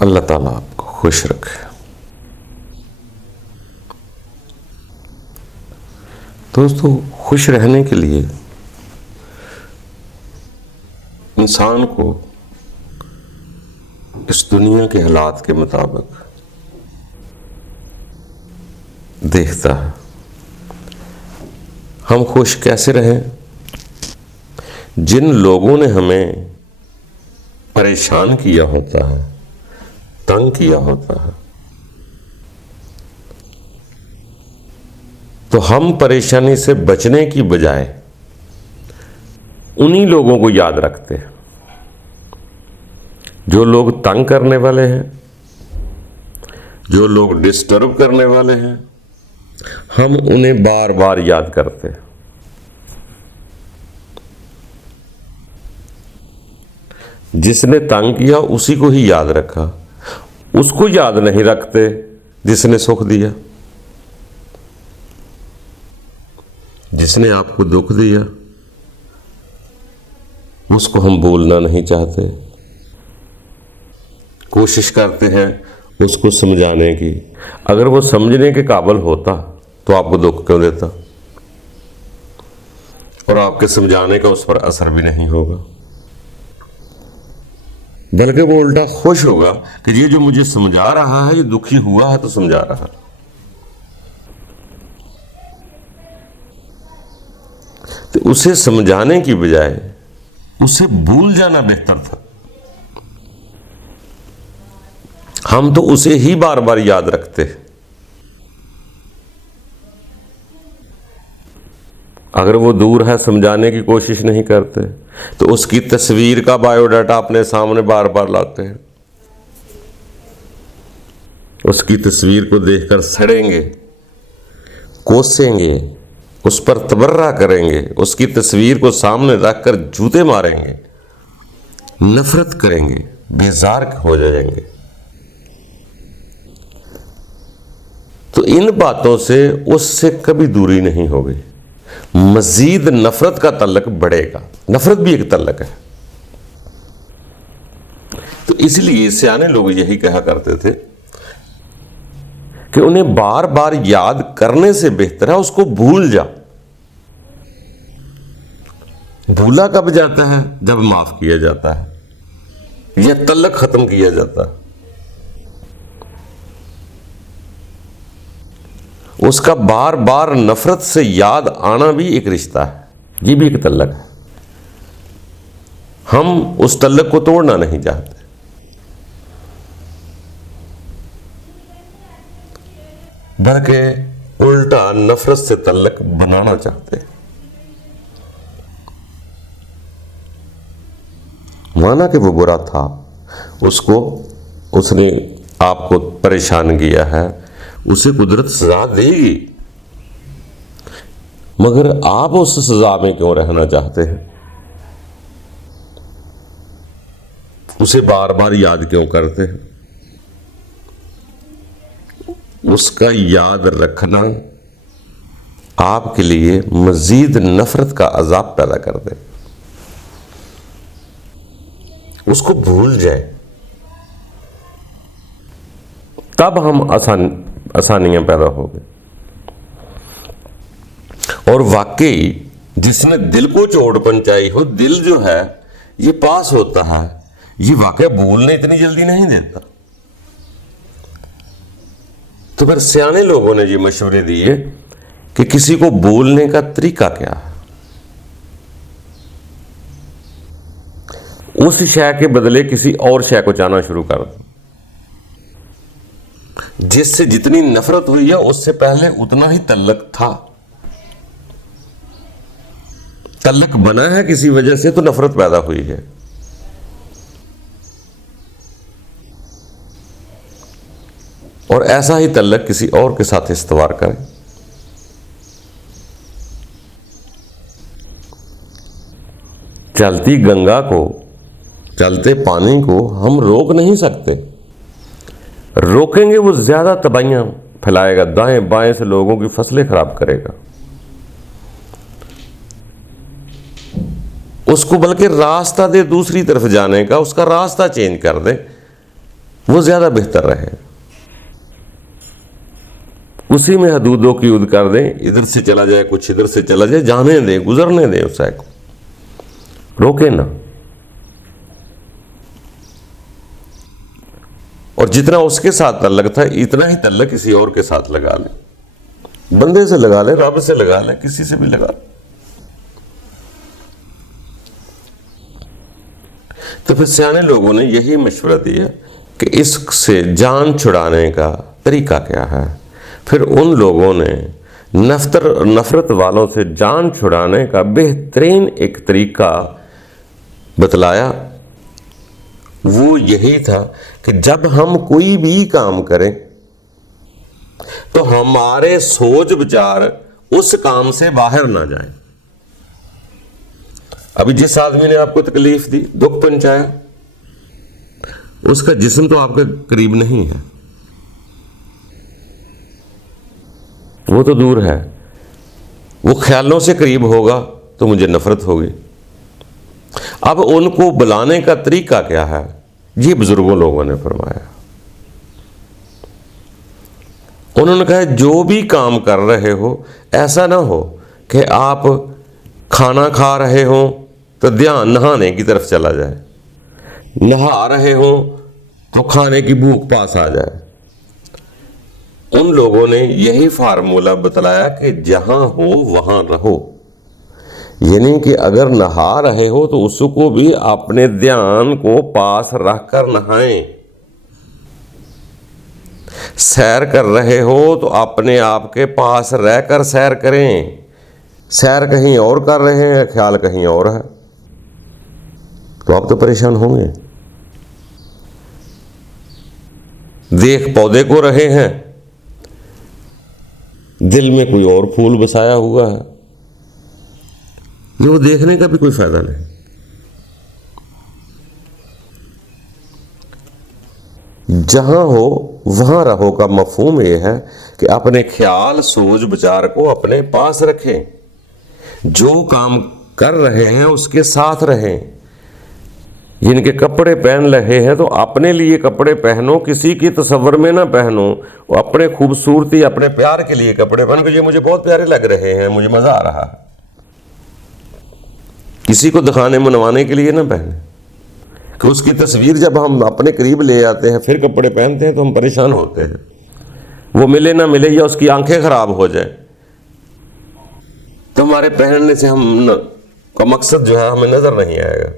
اللہ تعالیٰ آپ کو خوش رکھے۔ دوستو، خوش رہنے کے لیے انسان کو اس دنیا کے حالات کے مطابق دیکھتا ہے۔ ہم خوش کیسے رہیں؟ جن لوگوں نے ہمیں پریشان کیا ہوتا ہے، تنگ کیا ہوتا ہے، تو ہم پریشانی سے بچنے کی بجائے انہی لوگوں کو یاد رکھتے ہیں۔ جو لوگ تنگ کرنے والے ہیں، جو لوگ ڈسٹرب کرنے والے ہیں، ہم انہیں بار بار یاد کرتے ہیں۔ جس نے تنگ کیا اسی کو ہی یاد رکھا، اس کو یاد نہیں رکھتے جس نے سکھ دیا، جس نے آپ کو دکھ دیا اس کو ہم بھولنا نہیں چاہتے، کوشش کرتے ہیں اس کو سمجھانے کی۔ اگر وہ سمجھنے کے قابل ہوتا تو آپ کو دکھ کیوں دیتا، اور آپ کے سمجھانے کا اس پر اثر بھی نہیں ہوگا، بلکہ وہ الٹا خوش ہوگا کہ یہ جو مجھے سمجھا رہا ہے یہ دکھی ہوا ہے تو سمجھا رہا ہے۔ تو اسے سمجھانے کی بجائے اسے بھول جانا بہتر تھا۔ ہم تو اسے ہی بار بار یاد رکھتے، اگر وہ دور ہے سمجھانے کی کوشش نہیں کرتے تو اس کی تصویر کا بایو ڈاٹا اپنے سامنے بار بار لاتے ہیں، اس کی تصویر کو دیکھ کر سڑیں گے، کوسیں گے، اس پر تبرہ کریں گے، اس کی تصویر کو سامنے رکھ کر جوتے ماریں گے، نفرت کریں گے، بیزار ہو جائیں گے۔ تو ان باتوں سے اس سے کبھی دوری نہیں ہوگی، مزید نفرت کا تعلق بڑھے گا۔ نفرت بھی ایک تعلق ہے۔ تو اس لیے سیانے لوگ یہی کہا کرتے تھے کہ انہیں بار بار یاد کرنے سے بہتر ہے اس کو بھول جا۔ بھولا کب جاتا ہے؟ جب معاف کیا جاتا ہے یا تعلق ختم کیا جاتا ہے۔ اس کا بار بار نفرت سے یاد آنا بھی ایک رشتہ ہے، یہ بھی ایک تعلق ہے۔ ہم اس تعلق کو توڑنا نہیں چاہتے، بلکہ الٹا نفرت سے تعلق بنانا چاہتے ہیں۔ مانا کہ وہ برا تھا، اس نے آپ کو پریشان کیا ہے، اسے قدرت سزا دے گی، مگر آپ اس سزا میں کیوں رہنا چاہتے ہیں؟ اسے بار بار یاد کیوں کرتے ہیں؟ اس کا یاد رکھنا آپ کے لیے مزید نفرت کا عذاب پیدا کر دے۔ اس کو بھول جائیں، تب ہم آسانیاں پیدا ہو گئی۔ اور واقعی جس نے دل کو چوٹ پہنچائی ہو، دل جو ہے یہ پاس ہوتا ہے، یہ واقعہ بھولنے اتنی جلدی نہیں دیتا۔ تو پھر سیانے لوگوں نے یہ مشورے دیے کہ کسی کو بولنے کا طریقہ کیا ہے؟ اس شے کے بدلے کسی اور شے کو چاہنا شروع کر دو۔ جس سے جتنی نفرت ہوئی ہے اس سے پہلے اتنا ہی تعلق تھا۔ تعلق بنا ہے کسی وجہ سے تو نفرت پیدا ہوئی ہے۔ اور ایسا ہی تعلق کسی اور کے ساتھ استوار کریں۔ چلتی گنگا کو، چلتے پانی کو ہم روک نہیں سکتے۔ روکیں گے وہ زیادہ تباہیاں پھیلائے گا، دائیں بائیں سے لوگوں کی فصلیں خراب کرے گا۔ اس کو بلکہ راستہ دے دوسری طرف جانے کا، اس کا راستہ چینج کر دے، وہ زیادہ بہتر رہے. اسی میں حدودوں کی حدود کر دیں، ادھر سے چلا جائے کچھ ادھر سے چلا جائے، جانے دیں، گزرنے دیں اس کو، روکے نہ. اور جتنا اس کے ساتھ تعلق تھا اتنا ہی تعلق کسی اور کے ساتھ لگا لیں. بندے سے لگا لیں، رب سے لگا لیں، کسی سے بھی لگا لیں. تو پھر سیانے لوگوں نے یہی مشورہ دیا کہ اس سے جان چھڑانے کا طریقہ کیا ہے. پھر ان لوگوں نے نفرت والوں سے جان چھڑانے کا بہترین ایک طریقہ بتلایا. وہ یہی تھا کہ جب ہم کوئی بھی کام کریں تو ہمارے سوچ بچار اس کام سے باہر نہ جائیں. ابھی جس آدمی نے آپ کو تکلیف دی، دکھ پہنچایا، اس کا جسم تو آپ کے قریب نہیں ہے، وہ تو دور ہے. وہ خیالوں سے قریب ہوگا تو مجھے نفرت ہوگی. اب ان کو بلانے کا طریقہ کیا ہے؟ یہ بزرگوں لوگوں نے فرمایا. انہوں نے کہا جو بھی کام کر رہے ہو ایسا نہ ہو کہ آپ کھانا کھا رہے ہوں تو دھیان نہانے کی طرف چلا جائے، نہا رہے ہوں تو کھانے کی بھوک پاس آ جائے. ان لوگوں نے یہی فارمولہ بتلایا کہ جہاں ہو وہاں رہو. یعنی کہ اگر نہا رہے ہو تو اس کو بھی اپنے دھیان کو پاس رکھ کر نہائیں. سیر کر رہے ہو تو اپنے آپ کے پاس رہ کر سیر کریں. سیر کہیں اور کر رہے ہیں، خیال کہیں اور ہے، تو آپ تو پریشان ہوں گے. دیکھ پودے کو رہے ہیں، دل میں کوئی اور پھول بسایا ہوا ہے، وہ دیکھنے کا بھی کوئی فائدہ نہیں. جہاں ہو وہاں رہو کا مفہوم یہ ہے کہ اپنے خیال سوچ بچار کو اپنے پاس رکھیں. جو کام کر رہے ہیں اس کے ساتھ رہیں. جن کے کپڑے پہن رہے ہیں تو اپنے لیے کپڑے پہنو، کسی کی تصور میں نہ پہنو. وہ اپنے خوبصورتی اپنے پیار کے لیے کپڑے پہنو کہ یہ مجھے بہت پیارے لگ رہے ہیں، مجھے مزہ آ رہا ہے. کسی کو دکھانے منوانے کے لیے نہ پہنے. کہ اس کی تصویر جب ہم اپنے قریب لے آتے ہیں پھر کپڑے پہنتے ہیں تو ہم پریشان ہوتے ہیں. وہ ملے نہ ملے یا اس کی آنکھیں خراب ہو جائیں تو ہمارے پہننے سے ہم کا مقصد جو ہے ہمیں نظر نہیں آئے گا.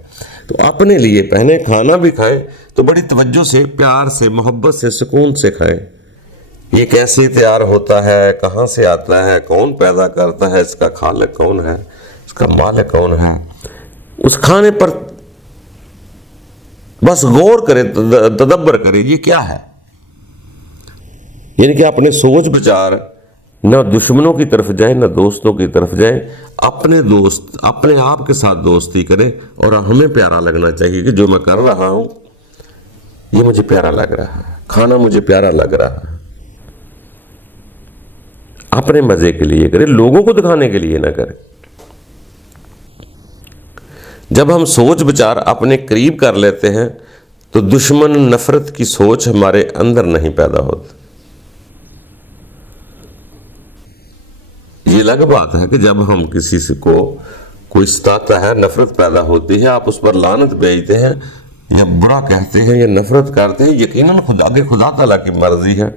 تو اپنے لیے پہنے. کھانا بھی کھائیں تو بڑی توجہ سے، پیار سے، محبت سے، سکون سے کھائیں. یہ کیسے تیار ہوتا ہے، کہاں سے آتا ہے، کون پیدا کرتا ہے، اس کا خالق کون ہے، اس کا مالک کون ہے. اس کھانے پر بس غور کرے، تدبر کرے یہ کیا ہے. یعنی کہ اپنے سوچ بچار نہ دشمنوں کی طرف جائیں نہ دوستوں کی طرف جائیں. اپنے دوست اپنے آپ کے ساتھ دوستی کریں. اور ہمیں پیارا لگنا چاہیے کہ جو میں کر رہا ہوں یہ مجھے پیارا لگ رہا ہے، کھانا مجھے پیارا لگ رہا ہے. اپنے مزے کے لیے کریں، لوگوں کو دکھانے کے لیے نہ کریں. جب ہم سوچ بچار اپنے قریب کر لیتے ہیں تو دشمن نفرت کی سوچ ہمارے اندر نہیں پیدا ہوتی. یہ الگ بات ہے کہ جب ہم کسی سے کو کوئی ستاتا ہے، نفرت پیدا ہوتی ہے، آپ اس پر لعنت بھیجتے ہیں یا برا کہتے ہیں یا نفرت کرتے ہیں، یقیناً خدا تعالیٰ کی مرضی ہے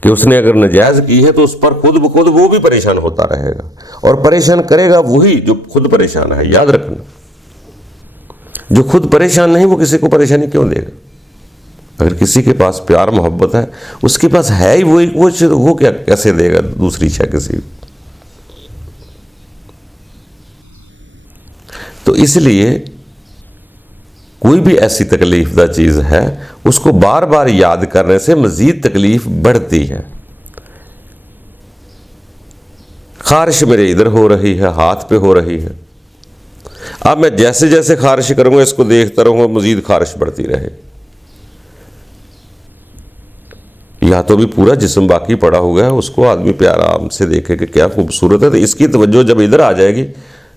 کہ اس نے اگر نجائز کی ہے تو اس پر خود بخود وہ بھی پریشان ہوتا رہے گا. اور پریشان کرے گا وہی جو خود پریشان ہے. یاد رکھنا، جو خود پریشان نہیں وہ کسی کو پریشانی کیوں دے گا. اگر کسی کے پاس پیار محبت ہے، اس کے پاس ہے ہی وہ کیا کیسے دے گا دوسری شے کسی. تو اس لیے کوئی بھی ایسی تکلیف دہ چیز ہے اس کو بار بار یاد کرنے سے مزید تکلیف بڑھتی ہے. خارش میرے ادھر ہو رہی ہے، ہاتھ پہ ہو رہی ہے، اب میں جیسے جیسے خارش کروں گا اس کو دیکھتا رہوں گا، مزید خارش بڑھتی رہے. یا تو بھی پورا جسم باقی پڑا ہوا ہے، اس کو آدمی پیارا آرام سے دیکھے کہ کیا خوبصورت ہے، تو اس کی توجہ جب ادھر آ جائے گی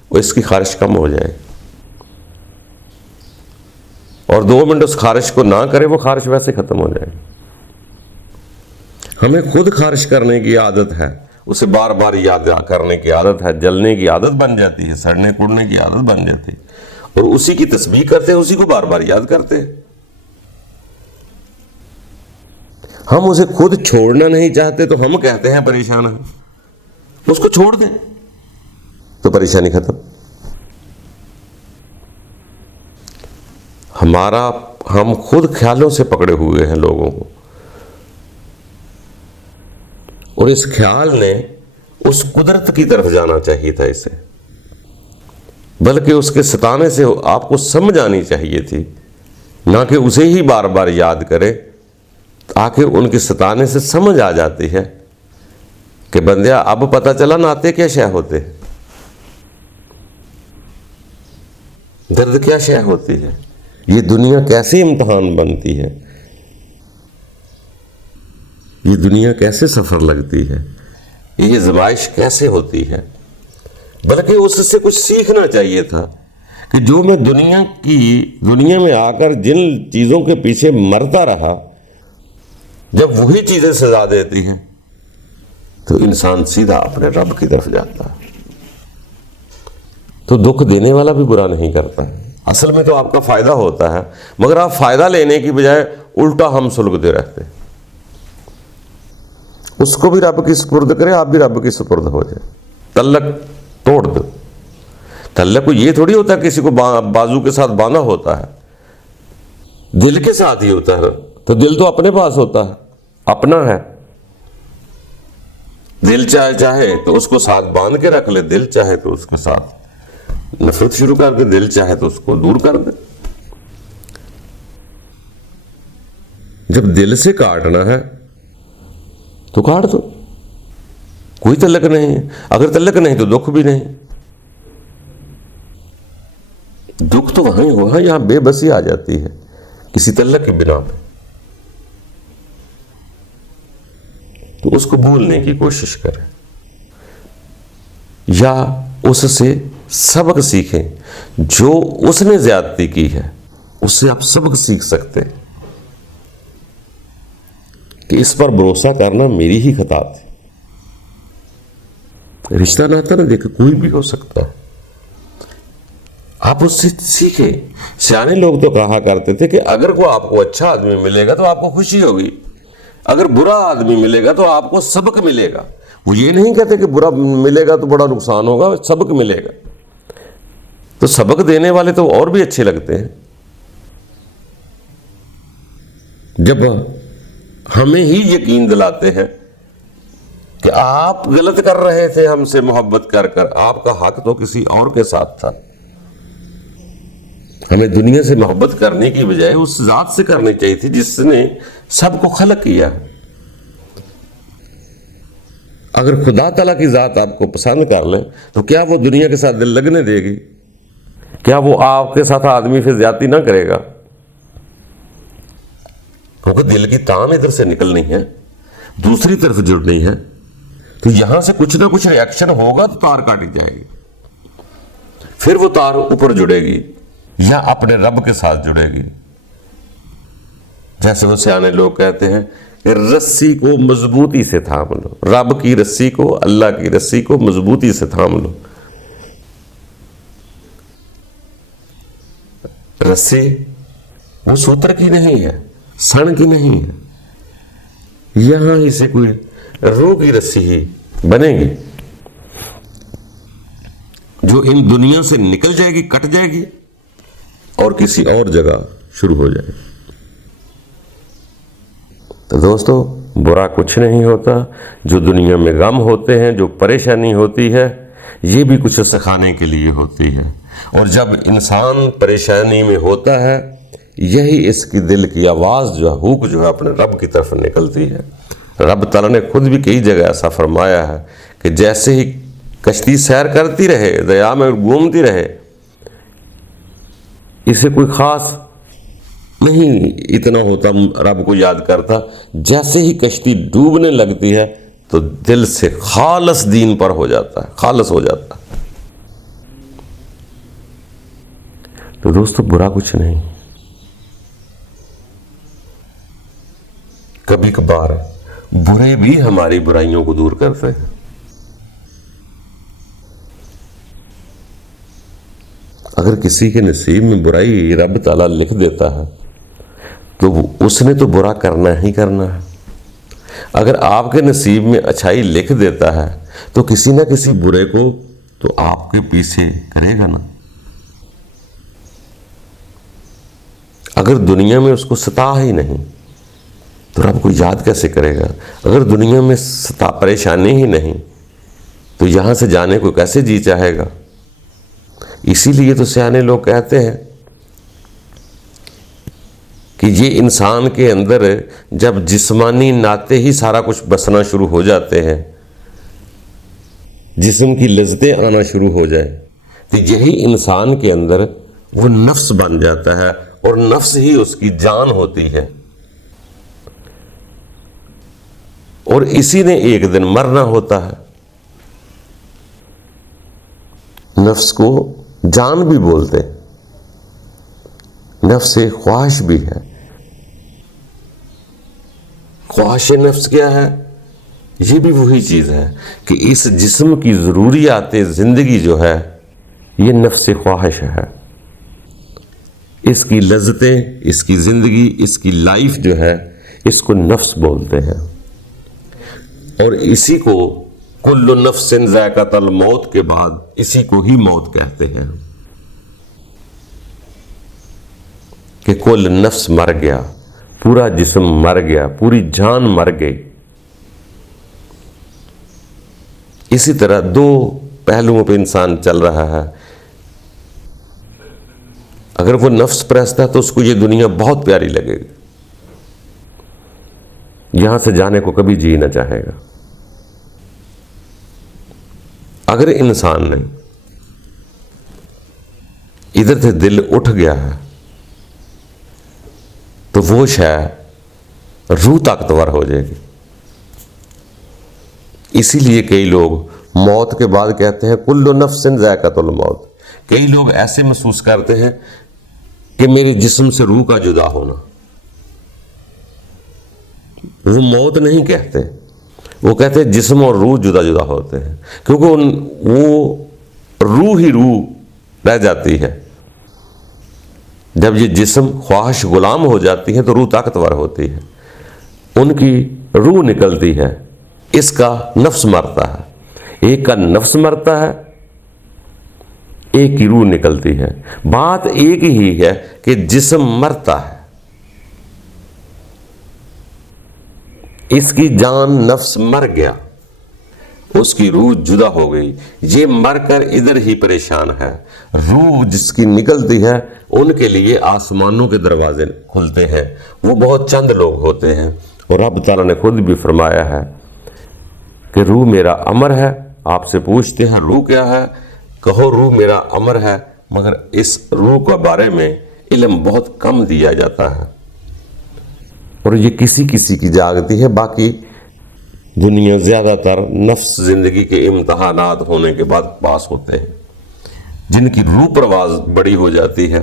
وہ اس کی خارش کم ہو جائے گی. اور 2 منٹ اس خارش کو نہ کرے، وہ خارش ویسے ختم ہو جائے گی۔ ہمیں خود خارش کرنے کی عادت ہے، اسے بار بار یاد کرنے کی عادت ہے، جلنے کی عادت بن جاتی ہے، سڑنے کوڑنے کی عادت بن جاتی ہے، اور اسی کی تسبیح کرتے ہیں، اسی کو بار بار یاد کرتے ہیں۔ ہم اسے خود چھوڑنا نہیں چاہتے تو ہم کہتے ہیں پریشان ہیں، اس کو چھوڑ دیں تو پریشانی ختم۔ ہم خود خیالوں سے پکڑے ہوئے ہیں لوگوں کو، اور اس خیال نے اس قدرت کی طرف جانا چاہیے تھا اسے، بلکہ اس کے ستانے سے آپ کو سمجھ آنی چاہیے تھی، نہ کہ اسے ہی بار بار یاد کرے، تاکہ ان کے ستانے سے سمجھ آ جاتی ہے کہ بندیا اب پتہ چلا ناتے کیا شے ہوتے ہیں، درد کیا شے ہوتی ہے، یہ دنیا کیسے امتحان بنتی ہے، یہ دنیا کیسے سفر لگتی ہے، یہ زمائش کیسے ہوتی ہے۔ بلکہ اس سے کچھ سیکھنا چاہیے تھا کہ جو میں دنیا میں آ کر جن چیزوں کے پیچھے مرتا رہا، جب وہی چیزیں سزا دیتی ہیں تو انسان سیدھا اپنے رب کی طرف جاتا ہے۔ تو دکھ دینے والا بھی برا نہیں کرتا ہے، اصل میں تو آپ کا فائدہ ہوتا ہے، مگر آپ فائدہ لینے کی بجائے الٹا ہم سلگتے رہتے ہیں۔ اس کو بھی رب کی سپرد کرے، آپ بھی رب کی سپرد ہو جائے، تعلق توڑ دو۔ تعلق کو یہ تھوڑی ہوتا ہے کسی کو بازو کے ساتھ باندھا ہوتا ہے، دل کے ساتھ ہی ہوتا ہے، تو دل تو اپنے پاس ہوتا ہے، اپنا ہے۔ دل چاہے تو اس کو ساتھ باندھ کے رکھ لے، دل چاہے تو اس کے ساتھ نفرت شروع کر دے، دل چاہے تو اس کو دور کر دے۔ جب دل سے کاٹنا ہے تو کاٹ دو، کوئی تعلق نہیں ہے۔ اگر تعلق نہیں تو دکھ بھی نہیں، دکھ تو وہیں ہوا یہاں بے بسی آ جاتی ہے کسی تعلق کی بنا پہ، تو اس کو بھولنے کی کوشش کریں یا اس سے سبق سیکھیں۔ جو اس نے زیادتی کی ہے اس سے آپ سبق سیکھ سکتے ہیں کہ اس پر بھروسہ کرنا میری ہی خطا تھی۔ رشتہ ناتا نہ دیکھے کوئی بھی ہو سکتا ہے، آپ اس سے سیکھیں۔ سیانے لوگ تو کہا کرتے تھے کہ اگر کوئی آپ کو اچھا آدمی ملے گا تو آپ کو خوشی ہوگی، اگر برا آدمی ملے گا تو آپ کو سبق ملے گا۔ وہ یہ نہیں کہتے کہ برا ملے گا تو بڑا نقصان ہوگا، سبق ملے گا۔ تو سبق دینے والے تو اور بھی اچھے لگتے ہیں جب ہمیں ہی یقین دلاتے ہیں کہ آپ غلط کر رہے تھے ہم سے محبت کر کر، آپ کا حق تو کسی اور کے ساتھ تھا۔ ہمیں دنیا سے محبت کرنے کی بجائے اس ذات سے کرنی چاہیے تھی جس نے سب کو خلق کیا۔ اگر خدا تعالیٰ کی ذات آپ کو پسند کر لے تو کیا وہ دنیا کے ساتھ دل لگنے دے گی؟ کیا وہ آپ کے ساتھ آدمی پھر زیادتی نہ کرے گا؟ کیونکہ دل کی تان ادھر سے نکلنی ہے، دوسری طرف جڑنی ہے، تو یہاں سے کچھ نہ کچھ ریاکشن ہوگا تو تار کاٹی جائے گی، پھر وہ تار اوپر جڑے گی یا اپنے رب کے ساتھ جڑے گی۔ جیسے وہ سیانے لوگ کہتے ہیں کہ رسی کو مضبوطی سے تھام لو، رب کی رسی کو، اللہ کی رسی کو مضبوطی سے تھام لو۔ رسی وہ سوتر کی نہیں ہے، سن کی نہیں ہے، یہاں ہی سے کوئی روح کی رسی ہی بنے گی جو ان دنیا سے نکل جائے گی، کٹ جائے گی اور کسی اور جگہ شروع ہو جائے گی۔ تو دوستو، برا کچھ نہیں ہوتا، جو دنیا میں غم ہوتے ہیں، جو پریشانی ہوتی ہے، یہ بھی کچھ سکھانے کے لیے ہوتی ہے۔ اور جب انسان پریشانی میں ہوتا ہے، یہی اس کی دل کی آواز جو ہے، ہوک جو ہے، اپنے رب کی طرف نکلتی ہے۔ رب تعالیٰ نے خود بھی کئی جگہ ایسا فرمایا ہے کہ جیسے ہی کشتی سیر کرتی رہے، دریا میں گھومتی رہے، اسے کوئی خاص نہیں اتنا ہوتا رب کو یاد کرتا، جیسے ہی کشتی ڈوبنے لگتی ہے تو دل سے خالص دین پر ہو جاتا ہے، خالص ہو جاتا ہے۔ تو دوستو، برا کچھ نہیں، کبھی کبھار برے بھی ہماری برائیوں کو دور کرتے ہیں. اگر کسی کے نصیب میں برائی رب تعالیٰ لکھ دیتا ہے تو اس نے تو برا کرنا ہی کرنا ہے. اگر آپ کے نصیب میں اچھائی لکھ دیتا ہے تو کسی نہ کسی برے کو تو آپ کے پیچھے کرے گا نا. اگر دنیا میں اس کو ستا ہی نہیں تو رب کو یاد کیسے کرے گا؟ اگر دنیا میں پریشانی ہی نہیں تو یہاں سے جانے کو کیسے جی چاہے گا؟ اسی لیے تو سیانے لوگ کہتے ہیں کہ یہ انسان کے اندر جب جسمانی ناطے ہی سارا کچھ بسنا شروع ہو جاتے ہیں، جسم کی لذتیں آنا شروع ہو جائے، تو یہی انسان کے اندر وہ نفس بن جاتا ہے اور نفس ہی اس کی جان ہوتی ہے، اور اسی نے ایک دن مرنا ہوتا ہے. نفس کو جان بھی بولتے ہیں، نفس خواہش بھی ہے. خواہش نفس کیا ہے؟ یہ بھی وہی چیز ہے کہ اس جسم کی ضروریات زندگی جو ہے یہ نفس خواہش ہے. اس کی لذتیں، اس کی زندگی، اس کی لائف جو ہے اس کو نفس بولتے ہیں. اور اسی کو کل نفس ذائقۃ الموت کے بعد اسی کو ہی موت کہتے ہیں کہ کل نفس مر گیا، پورا جسم مر گیا، پوری جان مر گئی. اسی طرح دو پہلوؤں پہ انسان چل رہا ہے. اگر وہ نفس پرست ہے تو اس کو یہ دنیا بہت پیاری لگے گی، یہاں سے جانے کو کبھی جی نہ چاہے گا. اگر انسان نے ادھر سے دل اٹھ گیا ہے تو وہ شے روح طاقتور ہو جائے گی. اسی لیے کئی لوگ موت کے بعد کہتے ہیں کل نفس ذائقۃ الموت. کئی لوگ ایسے محسوس کرتے ہیں کہ میرے جسم سے روح کا جدا ہونا. وہ موت نہیں کہتے، وہ کہتے ہیں جسم اور روح جدا جدا ہوتے ہیں، کیونکہ وہ روح ہی روح رہ جاتی ہے. جب یہ جسم خواہش غلام ہو جاتی ہے تو روح طاقتور ہوتی ہے، ان کی روح نکلتی ہے. اس کا نفس مرتا ہے، ایک کا نفس مرتا ہے، ایک کی روح نکلتی ہے. بات ایک ہی ہے کہ جسم مرتا ہے، اس کی جان نفس مر گیا، اس کی روح جدا ہو گئی. یہ مر کر ادھر ہی پریشان ہے. روح جس کی نکلتی ہے ان کے لیے آسمانوں کے دروازے کھلتے ہیں. وہ بہت چند لوگ ہوتے ہیں، اور رب تعالیٰ نے خود بھی فرمایا ہے کہ روح میرا امر ہے. آپ سے پوچھتے ہیں روح کیا ہے؟ کہو روح میرا امر ہے. مگر اس روح کے بارے میں علم بہت کم دیا جاتا ہے، اور یہ کسی کسی کی جاگتی ہے. باقی دنیا زیادہ تر نفس زندگی کے امتحانات ہونے کے بعد پاس ہوتے ہیں. جن کی روح پرواز بڑی ہو جاتی ہے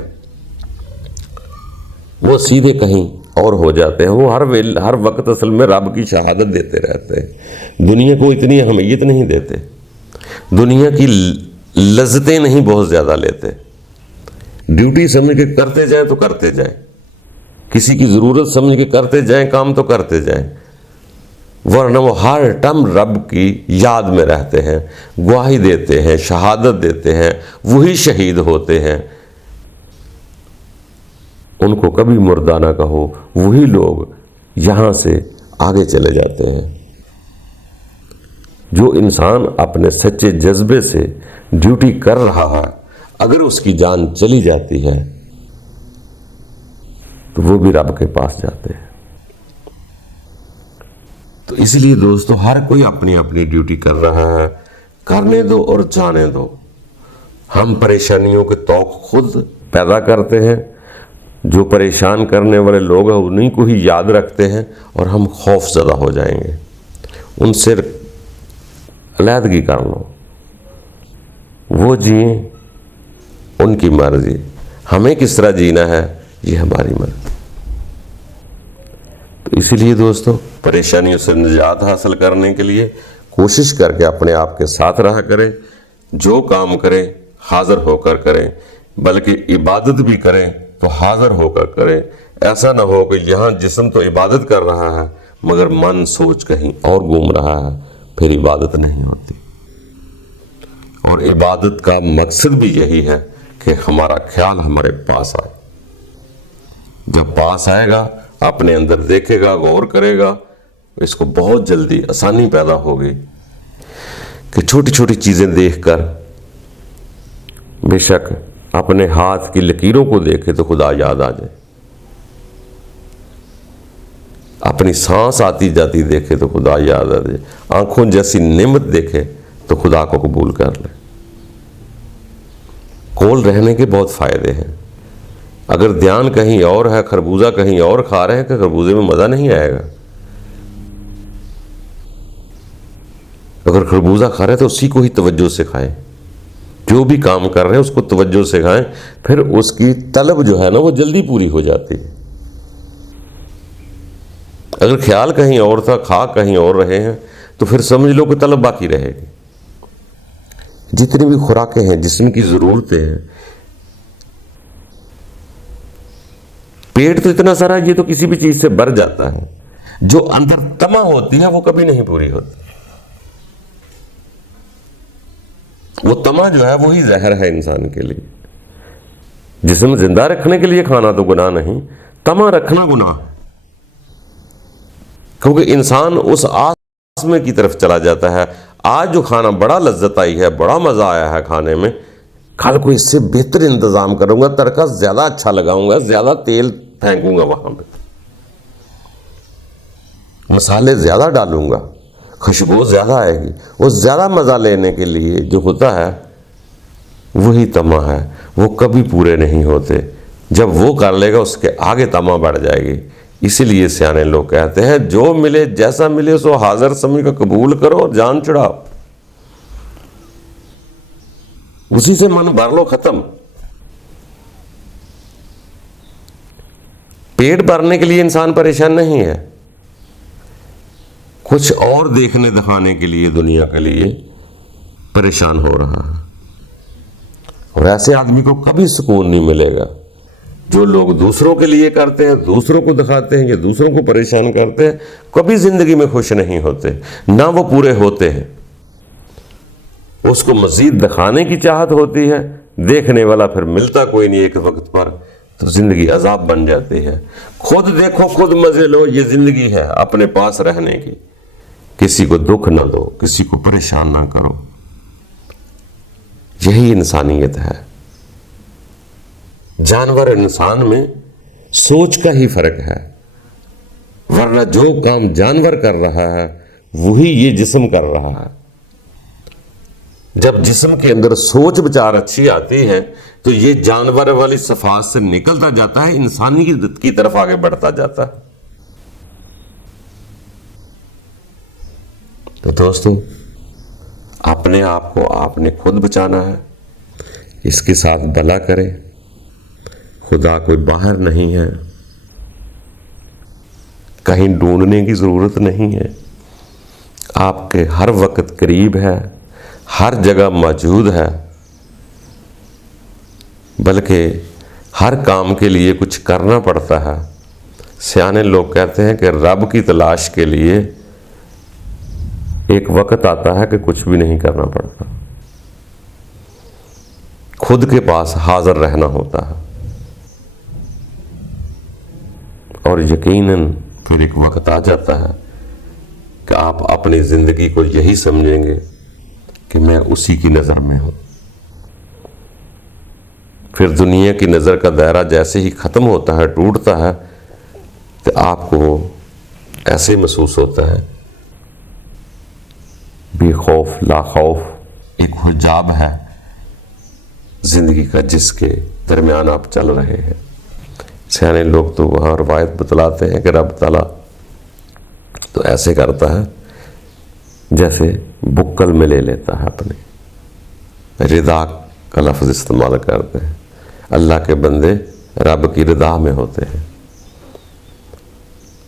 وہ سیدھے کہیں اور ہو جاتے ہیں. وہ ہر وقت اصل میں رب کی شہادت دیتے رہتے ہیں، دنیا کو اتنی اہمیت نہیں دیتے، دنیا کی لذتیں نہیں بہت زیادہ لیتے. ڈیوٹی سمجھ کے کرتے جائیں تو کرتے جائیں، کسی کی ضرورت سمجھ کے کرتے جائیں کام تو کرتے جائیں، ورنہ وہ ہر ٹائم رب کی یاد میں رہتے ہیں، گواہی دیتے ہیں، شہادت دیتے ہیں، وہی شہید ہوتے ہیں. ان کو کبھی مردہ نہ کہو، وہی لوگ یہاں سے آگے چلے جاتے ہیں. جو انسان اپنے سچے جذبے سے ڈیوٹی کر رہا ہے، اگر اس کی جان چلی جاتی ہے تو وہ بھی رب کے پاس جاتے ہیں. تو اس لیے دوستو ہر کوئی اپنی اپنی ڈیوٹی کر رہا ہے، کرنے دو اور جانے دو. ہم پریشانیوں کے توق خود پیدا کرتے ہیں. جو پریشان کرنے والے لوگ ہیں انہیں کو ہی یاد رکھتے ہیں اور ہم خوف زدہ ہو جائیں گے. ان سے علیحدگی کر لو، وہ جئیں ان کی مرضی، ہمیں کس طرح جینا ہے یہ ہماری مرضی. تو اسی لیے دوستو پریشانیوں سے نجات حاصل کرنے کے لیے کوشش کر کے اپنے آپ کے ساتھ رہا کریں، جو کام کریں حاضر ہو کر کریں، بلکہ عبادت بھی کریں تو حاضر ہو کر کریں۔ ایسا نہ ہو کہ یہاں جسم تو عبادت کر رہا ہے مگر من سوچ کہیں اور گھوم رہا ہے، پھر عبادت نہیں ہوتی۔ اور عبادت کا مقصد بھی یہی ہے کہ ہمارا خیال ہمارے پاس آئے۔ جب پاس آئے گا اپنے اندر دیکھے گا، غور کرے گا، اس کو بہت جلدی آسانی پیدا ہوگی کہ چھوٹی چھوٹی چیزیں دیکھ کر بے شک اپنے ہاتھ کی لکیروں کو دیکھے تو خدا یاد آ جائے، اپنی سانس آتی جاتی دیکھے تو خدا یاد آ جائے، آنکھوں جیسی نعمت دیکھے تو خدا کو قبول کر لے۔ کول رہنے کے بہت فائدے ہیں۔ اگر دھیان کہیں اور ہے، خربوزہ کہیں اور کھا رہے ہیں کہ خربوزے میں مزہ نہیں آئے گا۔ اگر خربوزہ کھا رہے ہیں تو اسی کو ہی توجہ سے کھائیں، جو بھی کام کر رہے ہیں اس کو توجہ سے کھائیں، پھر اس کی طلب جو ہے نا وہ جلدی پوری ہو جاتی ہے۔ اگر خیال کہیں اور تھا، کھا کہیں اور رہے ہیں تو پھر سمجھ لو کہ طلب باقی رہے گی۔ جتنی بھی خوراکیں ہیں، جسم کی ضرورتیں ہیں، پیٹ تو اتنا سارا یہ تو کسی بھی چیز سے بھر جاتا ہے، جو اندر تما ہوتی ہے وہ کبھی نہیں پوری ہوتی۔ وہ تما جو ہے وہی زہر ہے انسان کے لیے۔ جسم زندہ رکھنے کے لیے کھانا تو گناہ نہیں، تما رکھنا گناہ ہے، کیونکہ انسان اس آس میں کی طرف چلا جاتا ہے، آج جو کھانا بڑا لذت آئی ہے، بڑا مزہ آیا ہے کھانے میں، کل کو اس سے بہتر انتظام کروں گا، تڑکا زیادہ اچھا لگاؤں گا، زیادہ تیل پھینکوں گا وہاں پہ، مسالے زیادہ ڈالوں گا، خوشبو زیادہ آئے گی۔ وہ زیادہ مزہ لینے کے لیے جو ہوتا ہے وہی تما ہے، وہ کبھی پورے نہیں ہوتے۔ جب وہ کر لے گا اس کے آگے تما بڑھ جائے گی۔ اسی لیے سیانے لوگ کہتے ہیں جو ملے جیسا ملے سو حاضر سمجھ کر قبول کرو اور جان چھڑاؤ، اسی سے من بھر لو، ختم۔ پیٹ بھرنے کے لیے انسان پریشان نہیں ہے، کچھ اور دیکھنے دکھانے کے لیے دنیا کے لیے پریشان ہو رہا ہے۔ اور ایسے آدمی کو کبھی سکون نہیں ملے گا۔ جو لوگ دوسروں کے لیے کرتے ہیں، دوسروں کو دکھاتے ہیں یا دوسروں کو پریشان کرتے ہیں، کبھی زندگی میں خوش نہیں ہوتے، نہ وہ پورے ہوتے ہیں۔ اس کو مزید دکھانے کی چاہت ہوتی ہے، دیکھنے والا پھر ملتا کوئی نہیں ایک وقت پر، تو زندگی عذاب بن جاتی ہے۔ خود دیکھو، خود مزے لو، یہ زندگی ہے اپنے پاس رہنے کی۔ کسی کو دکھ نہ دو، کسی کو پریشان نہ کرو، یہی انسانیت ہے۔ جانور انسان میں سوچ کا ہی فرق ہے، ورنہ جو کام جانور کر رہا ہے وہی یہ جسم کر رہا ہے۔ جب جسم کے اندر سوچ بچار اچھی آتی ہے تو یہ جانور والی صفات سے نکلتا جاتا ہے، انسانی کی طرف آگے بڑھتا جاتا ہے۔ تو دوستو، اپنے آپ کو آپ نے خود بچانا ہے، اس کے ساتھ بھلا کریں۔ خدا کوئی باہر نہیں ہے، کہیں ڈھونڈنے کی ضرورت نہیں ہے، آپ کے ہر وقت قریب ہے، ہر جگہ موجود ہے، بلکہ ہر کام کے لیے کچھ کرنا پڑتا ہے۔ سیانے لوگ کہتے ہیں کہ رب کی تلاش کے لیے ایک وقت آتا ہے کہ کچھ بھی نہیں کرنا پڑتا، خود کے پاس حاضر رہنا ہوتا ہے، اور یقیناً پھر ایک وقت آ جاتا ہے کہ آپ اپنی زندگی کو یہی سمجھیں گے کہ میں اسی کی نظر میں ہوں۔ پھر دنیا کی نظر کا دائرہ جیسے ہی ختم ہوتا ہے، ٹوٹتا ہے، تو آپ کو ایسے محسوس ہوتا ہے بے خوف لا خوف ایک حجاب ہے زندگی کا جس کے درمیان آپ چل رہے ہیں۔ سیانے لوگ تو وہاں روایت بتلاتے ہیں کہ رب تعالیٰ تو ایسے کرتا ہے جیسے بکل میں لے لیتا ہے، اپنے رضا کا لفظ استعمال کرتے ہیں۔ اللہ کے بندے رب کی رضا میں ہوتے ہیں،